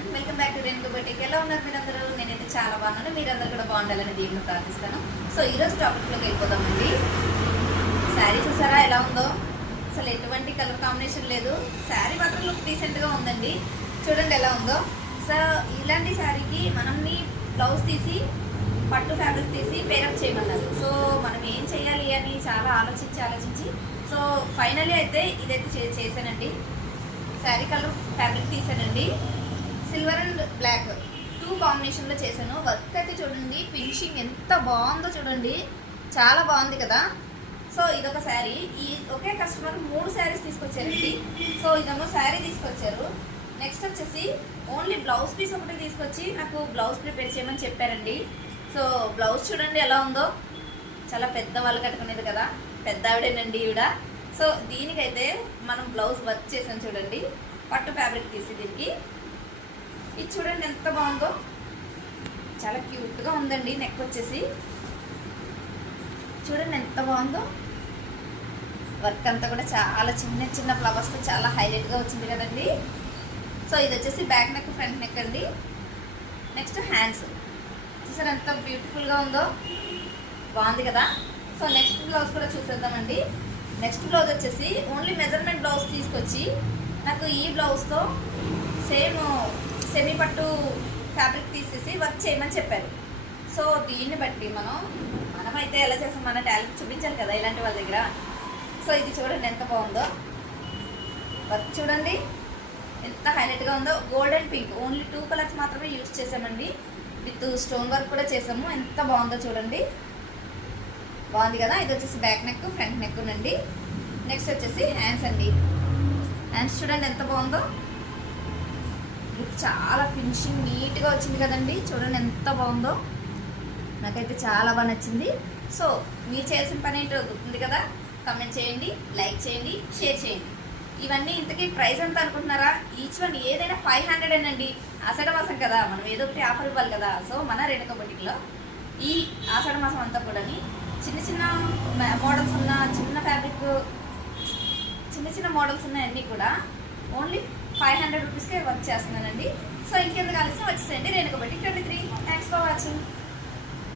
Everyone, welcome back to Renuka boutique. ఎలా ఉన్నారు మీరందరూ? నేనైతే చాలా బాగున్నాను. మీరందరూ కూడా బాగుండాలని దేవుని ప్రార్థిస్తాను. సో ఈరోజు టాపిక్లోకి వెళ్ళిపోదామండి. శారీ చూసారా ఎలా ఉందో? అసలు ఎటువంటి కలర్ కాంబినేషన్ లేదు. శారీ మాత్రం లుక్ డీసెంట్గా ఉందండి. చూడండి ఎలా ఉందో. సో ఇలాంటి శారీకి మనల్ని బ్లౌజ్ తీసి పట్టు ఫ్యాబ్రిక్ తీసి పేరప్ చేయమన్నారు. సో మనం ఏం చేయాలి అని చాలా ఆలోచించి సో ఫైనల్లీ అయితే ఇదైతే చేశానండి. శారీ కలర్ ఫ్యాబ్రిక్ తీసానండి. సిల్వర్ అండ్ బ్లాక్ 2 కాంబినేషన్లో చేశాను. వర్క్ అయితే చూడండి, ఫినిషింగ్ ఎంత బాగుందో చూడండి, చాలా బాగుంది కదా. సో ఇదొక శారీ. ఈ ఒకే కస్టమర్ 3 శారీస్ తీసుకొచ్చారండి. సో ఇదేమో శారీ తీసుకొచ్చారు. నెక్స్ట్ వచ్చేసి ఓన్లీ బ్లౌజ్ పీస్ ఒకటి తీసుకొచ్చి నాకు బ్లౌజ్ ప్రిపేర్ చేయమని చెప్పారండి. సో బ్లౌజ్ చూడండి ఎలా ఉందో, చాలా పెద్ద వాళ్ళు కట్టుకునేది కదా, పెద్ద ఆవిడేనండి ఈవిడ. సో దీనికైతే మనం బ్లౌజ్ వర్క్ చేసాం చూడండి, పట్టు ఫ్యాబ్రిక్ తీసి దీనికి. ఇది చూడండి ఎంత బాగుందో, చాలా క్యూట్గా ఉందండి. నెక్ వచ్చేసి చూడండి ఎంత బాగుందో. వర్క్ అంతా కూడా చాలా చిన్న చిన్న ఫ్లవర్స్తో చాలా హైలైట్గా వచ్చింది కదండి. సో ఇది వచ్చేసి బ్యాక్ నెక్, ఫ్రంట్ నెక్ అండి. నెక్స్ట్ హ్యాండ్స్ చూసారు ఎంత బ్యూటిఫుల్గా ఉందో, బాగుంది కదా. సో నెక్స్ట్ బ్లౌజ్ కూడా చూసేద్దామండి. నెక్స్ట్ బ్లౌజ్ వచ్చేసి ఓన్లీ మెజర్మెంట్ బ్లౌజ్ తీసుకొచ్చి నాకు ఈ బ్లౌజ్తో సేమ్ సెమీ పట్టు ఫ్యాబ్రిక్ తీసేసి వర్క్ చేయమని చెప్పారు. సో దీన్ని బట్టి మనమైతే ఎలా చేస్తాం, మన టాలెంట్ చూపించాలి కదా ఇలాంటి వాళ్ళ దగ్గర. సో ఇది చూడండి ఎంత బాగుందో, వర్క్ చూడండి ఎంత హైలైట్గా ఉందో. Gold and pink only 2 colours మాత్రమే యూజ్ చేసామండి. విత్ స్టోన్ వర్క్ కూడా చేసాము. ఎంత బాగుందో చూడండి, బాగుంది కదా. ఇది వచ్చేసి బ్యాక్ నెక్, ఫ్రంట్ నెక్ అండి. నెక్స్ట్ వచ్చేసి హ్యాండ్స్ అండి. హ్యాండ్స్ చూడండి ఎంత బాగుందో, లుక్ చాలా ఫినిషింగ్ నీట్గా వచ్చింది కదండి. చూడండి ఎంత బాగుందో, నాకైతే చాలా బాగా నచ్చింది. సో మీరు చేయాల్సిన పని ఏంటో గుర్తుంది కదా, కామెంట్ చేయండి, లైక్ చేయండి, షేర్ చేయండి. ఇవన్నీ ఇంతకీ ప్రైస్ ఎంత అనుకుంటున్నారా? ఈచ్ వన్ ఏదైనా 500 అండి. ఆషాఢ మాసం కదా, మనం ఏదో ఒకటి ఆఫర్ ఇవ్వాలి కదా. సో మన రేణుకా బొటిక్లో ఈ ఆషాఢ మాసం అంతా కూడా చిన్న చిన్న మోడల్స్ ఉన్న చిన్న ఫ్యాబ్రిక్, చిన్న మోడల్స్ ఉన్నాయన్నీ కూడా ఓన్లీ 500 రూపీస్కే వర్క్ చేస్తున్నానండి. సో ఇంకెందుకు ఆలస్యం వచ్చేసేయండి Renuka boutique 23. Thanks for watching.